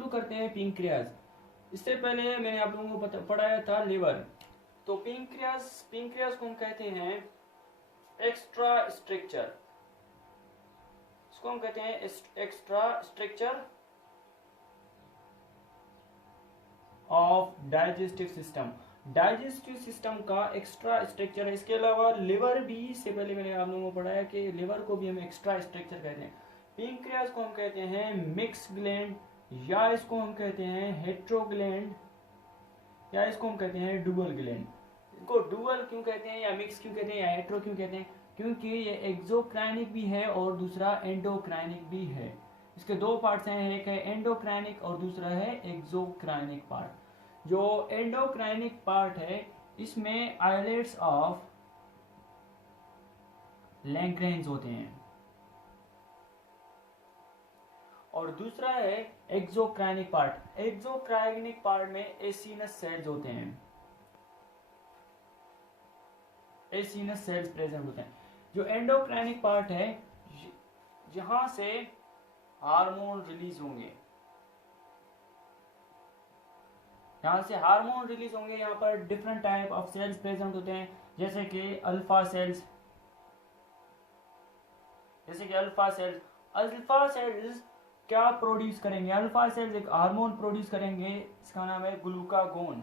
शुरू करते हैं पिंक्रियाज। इससे पहले मैंने आप लोगों को पढ़ाया था लिवर। तो पिंक्रियाज को हम कहते हैं एक्स्ट्रा स्ट्रक्चर, इसको हम कहते हैं extra structure of digestive system. Digestive system का एक्स्ट्रा स्ट्रक्चर है। इसके अलावा लिवर भी, इससे पहले मैंने आप लोगों को पढ़ाया कि लिवर को भी हम एक्स्ट्रा स्ट्रक्चर कहते हैं। पिंक्रियाज को हम कहते हैं मिक्स ग्लैंड, या इसको हम कहते हैं हेट्रोग्लैंड, या इसको हम कहते हैं डुअल ग्लैंड। इनको डुअल क्यों कहते हैं, या मिक्स क्यों कहते हैं, या हेट्रो क्यों कहते हैं? क्योंकि ये एक्सोक्राइनिक भी है और दूसरा एंडोक्राइनिक भी है। इसके दो पार्ट्स हैं, एक है एंडोक्राइनिक और दूसरा है एक्सोक्राइनिक पार्ट। जो एंडोक्राइनिक पार्ट है इसमें आइलेट्स ऑफ लैंग्रेंज होते हैं, और दूसरा है एक्सोक्राइनिक पार्ट। एक्सोक्राइनिक पार्ट में एसिनस सेल्स होते हैं, एसिनस सेल्स प्रेजेंट होते हैं। जो एंडोक्राइनिक पार्ट है जहां से हार्मोन रिलीज होंगे, यहां से हार्मोन रिलीज होंगे। यहाँ पर different type of sales present होते हैं, जैसे कि अल्फा सेल्स, अल्फा सेल्स क्या प्रोड्यूस करेंगे? अल्फा सेल्स एक हार्मोन प्रोड्यूस करेंगे, इसका नाम है glucagon.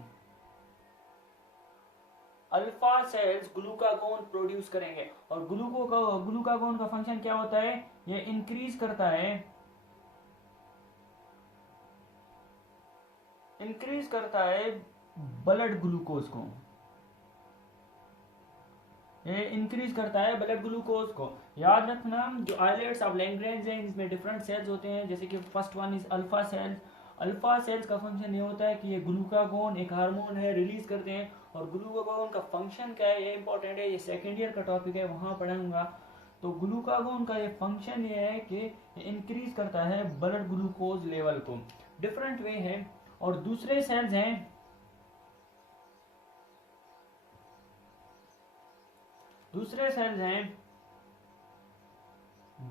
Alpha cells glucagon produce करेंगे, और ग्लूकागोन का फंक्शन क्या होता है? ये इंक्रीज करता है ब्लड ग्लूकोज को, ये इंक्रीज करता है ब्लड ग्लूकोज को। याद रखना, जो आइलेट्स ऑफ लैंग्रेंज हैं इसमें डिफरेंट सेल्स होते हैं, जैसे कि first one is alpha cells. Alpha cells का फंक्शन ये होता है कि ये ग्लूकागोन एक हार्मोन है रिलीज करते हैं, और ग्लूकागोन का फंक्शन क्या है ये इंपॉर्टेंट है, ये सेकेंड ईयर का टॉपिक है, वहां पढ़ूंगा। तो ग्लूकागोन का ये फंक्शन ये है कि इंक्रीज करता है ब्लड ग्लूकोज लेवल को। डिफरेंट वे है। और दूसरे सेल्स हैं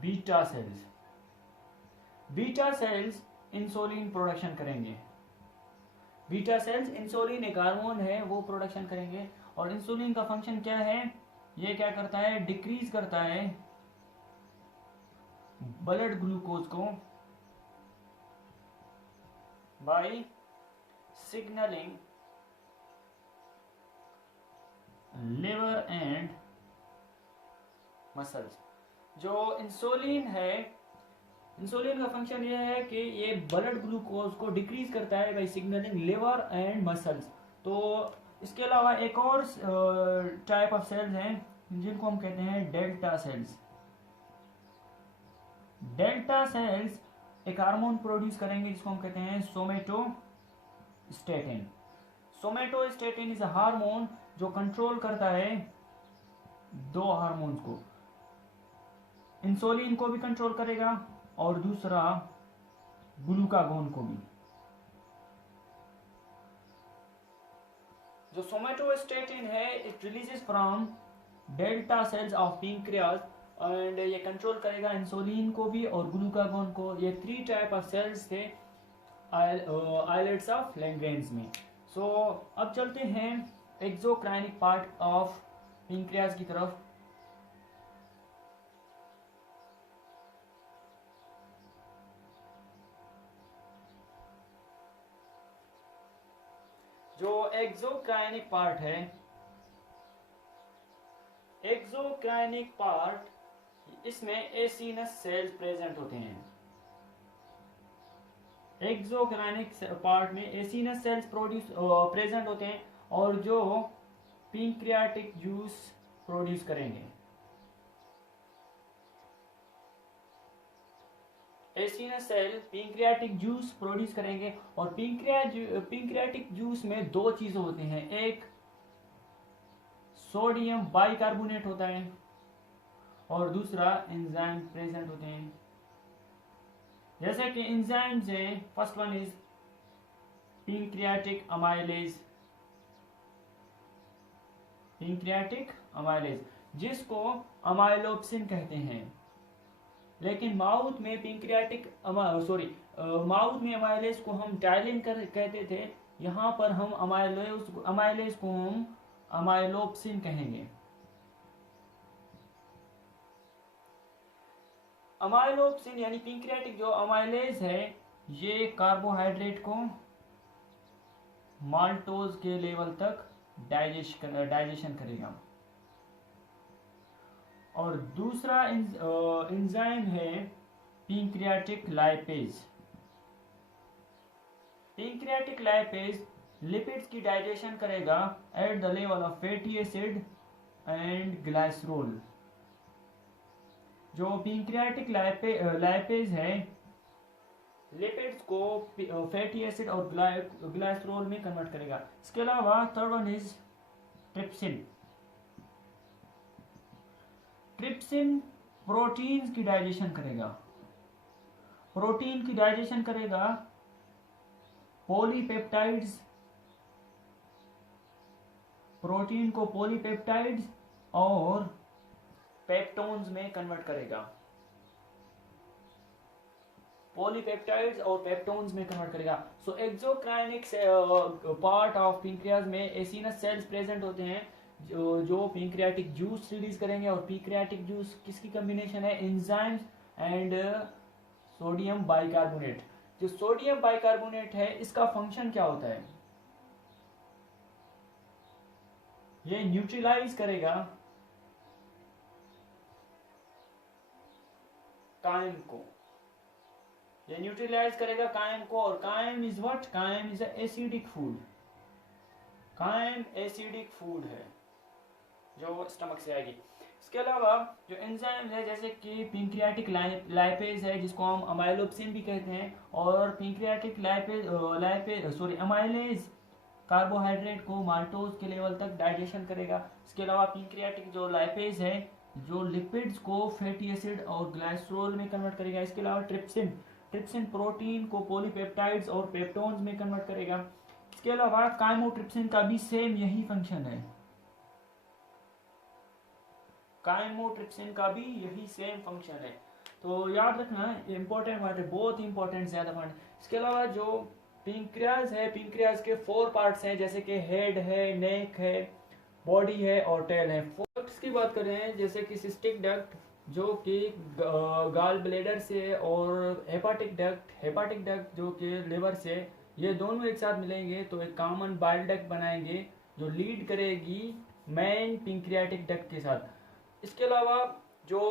beta cells. Beta cells insulin production करेंगे। बीटा सेल्स इंसुलिन एक हार्मोन है वो प्रोडक्शन करेंगे, और इंसुलिन का फंक्शन क्या है? ये क्या करता है? डिक्रीज करता है ब्लड ग्लूकोज को by signalling liver and muscles. जो इंसुलिन है, इंसुलिन का फंक्शन ये है कि ये ब्लड ग्लूकोज को डिक्रीज करता है by signalling liver and muscles. तो इसके अलावा एक और टाइप ऑफ सेल्स हैं जिनको हम कहते हैं डेल्टा सेल्स। डेल्टा सेल्स एक हार्मोन प्रोड्यूस करेंगे जिसको हम कहते हैं somatostatin. Somatostatin is a hormone जो कंट्रोल करता है दो हार्मोन्स को, इंसुलिन को भी कंट्रोल करेगा और दूसरा ग्लूकागोन को भी। जो सोमेटोस्टेटिन है it releases from delta sales of pancreas, and ये कंट्रोल करेगा इंसुलिन को भी और ग्लूकागोन को। ये 3 टाइप ऑफ सेल्स थे आइलेट्स ऑफ लैंग्रेंज में। सो अब चलते हैं एक्सोक्राइनिक पार्ट ऑफ पैंक्रियाज की तरफ। जो एक्सोक्राइनिक पार्ट है, एक्सोक्राइनिक पार्ट इसमें एसिनस सेल्स प्रेजेंट होते हैं। एक्सोक्राइनिक पार्ट में एसिनस सेल्स प्रेजेंट होते हैं, और जो पैंक्रियाटिक जूस प्रोड्यूस करेंगे। Acinus cell pancreatic juice produce करेंगे, और पैंक्रियाटिक जूस में 2 चीजें होती हैं, एक सोडियम बाइकार्बोनेट होता है और दूसरा एंजाइम प्रेजेंट होते हैं। जैसे कि एंजाइम से first one is pancreatic amylase, जिसको अमाइलोप्सिन कहते हैं। लेकिन माउथ में पिंक्रियाटिक माउथ में अमाइलेज को हम टाइलिन कहते थे, यहाँ पर हम अमाइलेज को हम अमाइलोप्सिन कहेंगे। अमाइलोप्सिन यानी पिंक्रियाटिक जो अमाइलेज है, ये कार्बोहाइड्रेट को माल्टोज के लेवल तक डाइजेशन करेगा। और दूसरा एंजाइम है pancreatic lipase. Pancreatic lipase lipids की डाइजेशन करेगा at the level of fatty acid and glycerol. जो पिंक्रियाटिक लाइपेज है लिपिड्स को फैटी एसिड और ग्लाइसरोल में कन्वर्ट करेगा। इसके अलावा third one is trypsin. Trypsin protein की डाइजेशन करेगा। प्रोटीन की डाइजेशन करेगा पॉलीपेप्टाइड्स, प्रोटीन को पॉलीपेप्टाइड्स और पेप्टोन्स में कन्वर्ट करेगा। पॉलीपेप्टाइड्स और पेप्टोन्स में कन्वर्ट करेगा। सो एक्सोक्राइनिक पार्ट ऑफ पैंक्रियाज में एसिनस सेल्स प्रेजेंट होते हैं जो पैंक्रियाटिक जूस रिलीज करेंगे। और पैंक्रियाटिक जूस किसकी कॉम्बिनेशन है? Enzymes and sodium bicarbonate. जो सोडियम बाइकार्बोनेट है इसका फंक्शन क्या होता है? ये न्यूट्रलाइज करेगा कायम को, ये न्यूट्रलाइज करेगा कायम को। और कायम इज व्हाट? कायम इज एसिडिक फूड। कायम एसिडिक फूड है जो स्टमक से आएगी। इसके अलावा जो एंजाइम है जैसे कि पैंक्रियाटिक लाइपेज है जिसको हम अमाइलोप्सिन भी कहते हैं, और पैंक्रियाटिक अमाइलेज कार्बोहाइड्रेट को माल्टोज के लेवल तक डाइजेशन करेगा। इसके अलावा पैंक्रियाटिक जो लाइपेज है जो लिपिड्स को फैटी एसिड और ग्लाइसरोल में कन्वर्ट करेगा। इसके अलावा ट्रिप्सिन प्रोटीन को पॉलीपेप्टाइड्स और पेप्टोन्स में कन्वर्ट करेगा। इसके अलावा काइमोट्रिप्सिन का भी सेम यही फंक्शन है। काइमोट्रिप्सिन का भी यही सेम फंक्शन है। तो याद रखना इंपॉर्टेंट बात है, बहुत इंपॉर्टेंट ज्यादा पॉइंट। इसके अलावा जो पैंक्रियाज है, पैंक्रियाज के 4 पार्ट्स हैं जैसे कि हेड है, नेक है, बॉडी है और टेल है। डक्ट्स की बात कर रहे हैं जैसे कि सिस्टिक डक्ट जो कि गाल ब्लेडर से, और हेपाटिक डक्ट जो कि लिवर से, ये दोनों एक साथ मिलेंगे तो एक कॉमन बाइल डक्ट बनाएंगे जो लीड करेगी मेन पैंक्रियाटिक डक्ट के साथ। इसके अलावा जो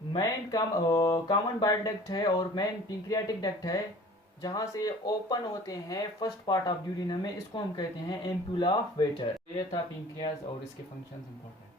मेन कॉमन बाइल डक्ट है और मेन पैंक्रियाटिक डक्ट है जहां से ओपन होते हैं फर्स्ट पार्ट ऑफ ड्यूडेनम में, इसको हम कहते हैं एम्पुला वेटर। ये था पैंक्रियाज और इसके फंक्शंस इंपॉर्टेंट।